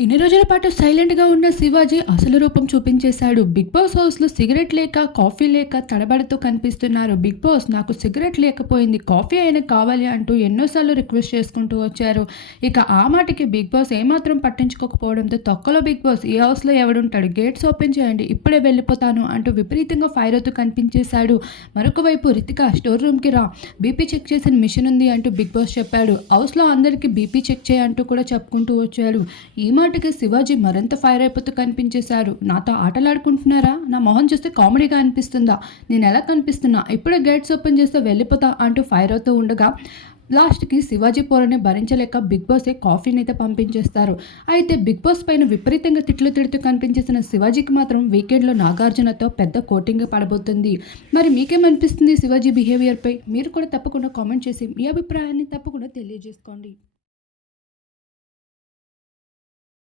ఇన్ని రోజుల పాటు సైలెంట్‌గా ఉన్న శివాజీ అసలు రూపం చూపించేశాడు. 'బిగ్ బాస్' హౌస్‌లో సిగరెట్ లేక, కాఫీ లేక తడబడుతూ కనిపిస్తున్నారు. 'బిగ్ బాస్' నాకు సిగరెట్ లేకపోయింది, కాఫీ అయినా కావాలి అంటూ ఎన్నోసార్లు రిక్వెస్ట్ చేసుకుంటూ వచ్చారు. ఇక ఆ మాటకి 'బిగ్ బాస్' ఏమాత్రం పట్టించుకోకపోవడంతో తొక్కలో 'బిగ్ బాస్' ఈ హౌస్‌లో ఎవడుంటాడు, గేట్స్ ఓపెన్ చేయండి, ఇప్పుడే వెళ్ళిపోతాను అంటూ విపరీతంగా ఫైర్ అవుతూ కనిపించేశాడు. మరొక వైపు రితిక స్టోర్ రూమ్‌కి రా, బీపీ చెక్ చేసిన మిషన్ ఉంది అంటూ 'బిగ్ బాస్' చెప్పాడు. హౌస్‌లో అందరికీ బీపీ చెక్ చేయి అంటూ కూడా చెప్పుకుంటూ వచ్చాడు. ఈ మాటకి శివాజీ మరింత ఫైర్ అయిపోతూ కనిపించేశారు. నాతో ఆటలాడుకుంటున్నారా? నా మొహం చూస్తే కామెడీగా అనిపిస్తుందా? నేనెలా కనిపిస్తున్నా? ఇప్పుడే గేట్స్ ఓపెన్ చేస్తే వెళ్ళిపోతా అంటూ ఫైర్ అవుతూ ఉండగా లాస్ట్‌కి శివాజీ పోరుని భరించలేక 'బిగ్ బాసే' కాఫీనైతే పంపించేస్తారు. అయితే 'బిగ్ బాస్' పైన విపరీతంగా తిట్లు తిడుతూ కనిపించేసిన శివాజీకి మాత్రం వీకెండ్‌లో నాగార్జునతో పెద్ద కోటింగ్ పడబోతుంది. మరి మీకేమనిపిస్తుంది శివాజీ బిహేవియర్‌పై? మీరు కూడా తప్పకుండా కామెంట్ చేసి మీ అభిప్రాయాన్ని తప్పకుండా తెలియజేసుకోండి.